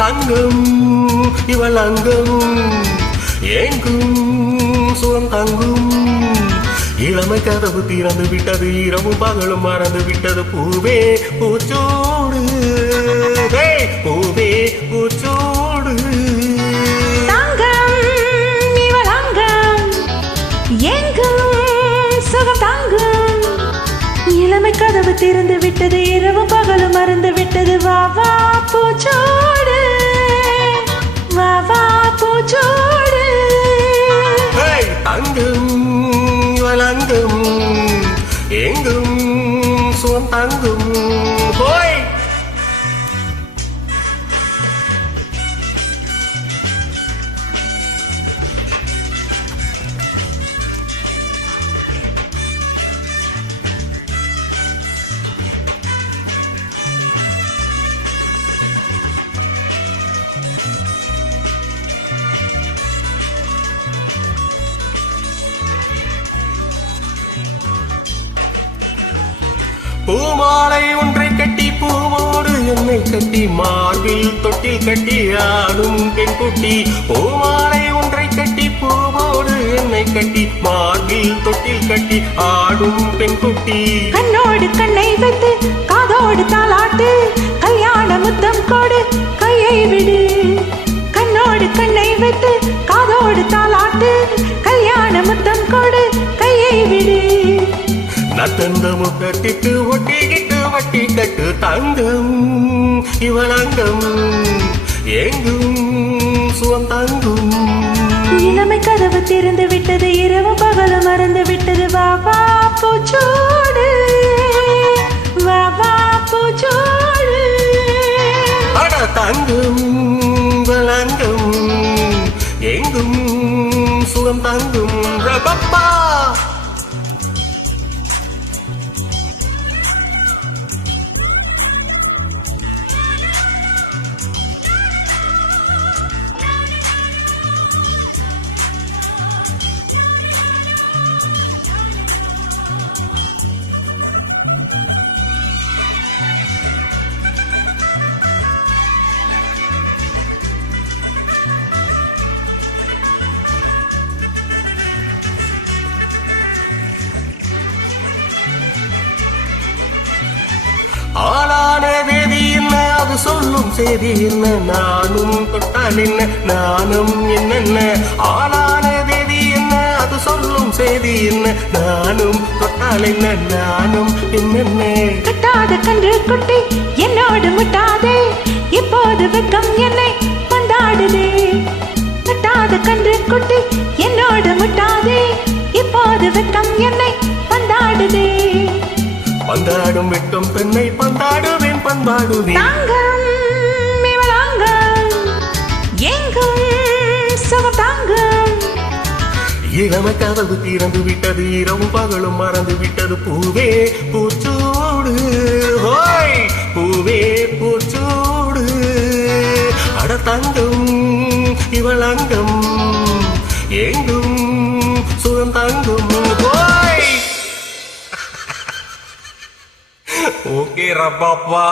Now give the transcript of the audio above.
தங்கம் இவள் அங்கம் எங்கும் சுகம் தங்கும். இளமை கதவு திறந்து விட்டது, இரவும் பகலும் மறந்து விட்டது. பூவே பூச்சோடு, பூவே பூச்சோடு. தங்கம் இவள் அங்கம் எங்கும் சுகம் தங்கும். இளமை கதவு திறந்து விட்டது, இரவும் பகலும் மறந்து விட்டது. வா வா பூச்சோடு, வா வா பூச்சோடு. தங்கம் வளங்கும் எங்கும் சுகம் தங்கும். போய் பூமாலை ஒன்றை கட்டி பூவோடு என்னை கட்டி மார்பில் தொட்டில் கட்டி ஆடும் பெண்குட்டி. பூமாலை ஒன்றை கட்டி பூவோடு என்னை கட்டி மார்பில் தொட்டில் கட்டி ஆடும் பெண்குட்டி. கண்ணோடு கண்ணை வைத்து காதோடு தாளாட்டு, கல்யாண முத்தம் கொடு கையை விடு. கண்ணோடு கண்ணை வைத்து காதோடு தாளாட்டு, கல்யாண முத்தம் கொடு கையை விடு. நத்தந்த முத்தத்திட்டு ஒட்டிக்கிட்டு வட்டி கட்டு. தங்கம் இவளங்கம் எங்கும் சுகம் தங்கும். இளமை கதவு திறந்து விட்டது, இரவு பகலும் மறந்து விட்டது. வா வா பூச்சோடு, வா வா பூச்சோடு. அட தங்கம் இவளங்கம் எங்கும் சுகம் தங்கும். ரபப்பா ஆளான வேதி என்ன, அது சொல்லும் செய்தி என்ன. நானும் தொட்டால் என்ன, நானும் என்னென்ன. ஆளான வேதி என்ன, அது சொல்லும் செய்தி என்ன. நானும் தொட்டால் என்ன, நானும் என்னென்ன. கட்டாத கன்று குட்டி என்னோடு முட்டாதே, இப்போது வெக்கம் என்னை கொண்டாடுதே. கட்டாத கன்று குட்டி என்னோடு முட்டாதே, இப்போது வெக்கம் என்னை கொண்டாடுதே. பந்தாடும் வெட்டும் பெண்ணை பந்தாடுவேன் பண்பாடுவேன். தங்கம் இவளங்கம் எங்கும் சுகம் தங்கம். இளமை கதவு திறந்து விட்டது, இரவும் பகலும் மறந்து விட்டது. பூவே பூச்சோடு, ஹோய் பூவே பூச்சோடு. அட தங்கம் இவளங்கம் எங்கும் சுகம் தங்கும். ஹோய் ஓகே ரப்பாப்பா.